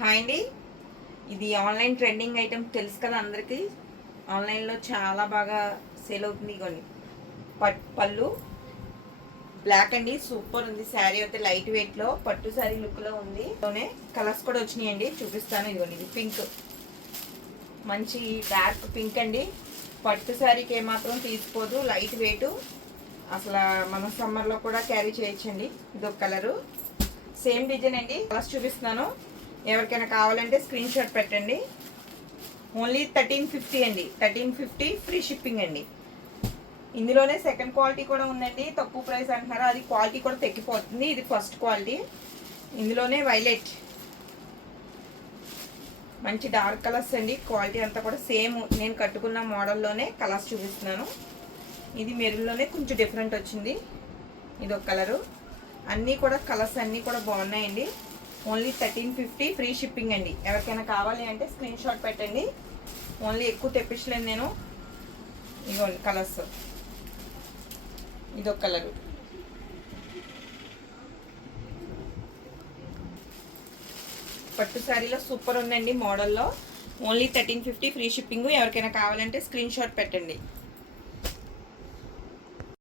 Hi అండి. ఇది online trending item తెలుసు కదా అందరికీ. ఆన్లైన్లో చాలా బాగా సేల్ అవుతుంది. కొన్ని పళ్ళు బ్లాక్ అండి, సూపర్ ఉంది. శారీ అయితే లైట్ వెయిట్లో పట్టు శారీ లుక్లో ఉంది. కలర్స్ కూడా వచ్చినాయండి, చూపిస్తాను. ఇదిగోండి, ఇది పింక్, మంచి డార్క్ పింక్ అండి. పట్టు శారీకి ఏమాత్రం తీసుకోదు, లైట్ వెయిట్. అసలు మన సమ్మర్లో కూడా క్యారీ చేయొచ్చండి. ఇదొక కలరు, సేమ్ డిజైన్ అండి. కలర్స్ చూపిస్తున్నాను, ఎవరికైనా కావాలంటే స్క్రీన్ షాట్ పెట్టండి. ఓన్లీ 1350 అండి, 1350 ఫ్రీ షిప్పింగ్ అండి. ఇందులోనే సెకండ్ క్వాలిటీ కూడా ఉందండి. తక్కువ ప్రైస్ అంటున్నారు, అది క్వాలిటీ కూడా తగ్గిపోతుంది. ఇది ఫస్ట్ క్వాలిటీ. ఇందులోనే వైలెట్, మంచి డార్క్ కలర్స్ అండి. క్వాలిటీ అంతా కూడా సేమ్ నేను కట్టుకున్న మోడల్లోనే కలర్స్ చూపిస్తున్నాను. ఇది మెరూన్లోనే కొంచెం డిఫరెంట్ వచ్చింది. ఇది ఒక కలరు. అన్నీ కూడా కలర్స్ అన్నీ కూడా బాగున్నాయండి. ఓన్లీ 1350 ఫ్రీ షిప్పింగ్ అండి. ఎవరికైనా కావాలి అంటే స్క్రీన్ షాట్ పెట్టండి. ఓన్లీ ఎక్కువ తెప్పించలేను నేను. ఇదిగోండి కలర్స్, ఇదొక కలరు. పట్టు శారీలో సూపర్ ఉందండి మోడల్లో. Only 1350 free shipping. ఎవరికైనా కావాలంటే స్క్రీన్ షాట్ పెట్టండి.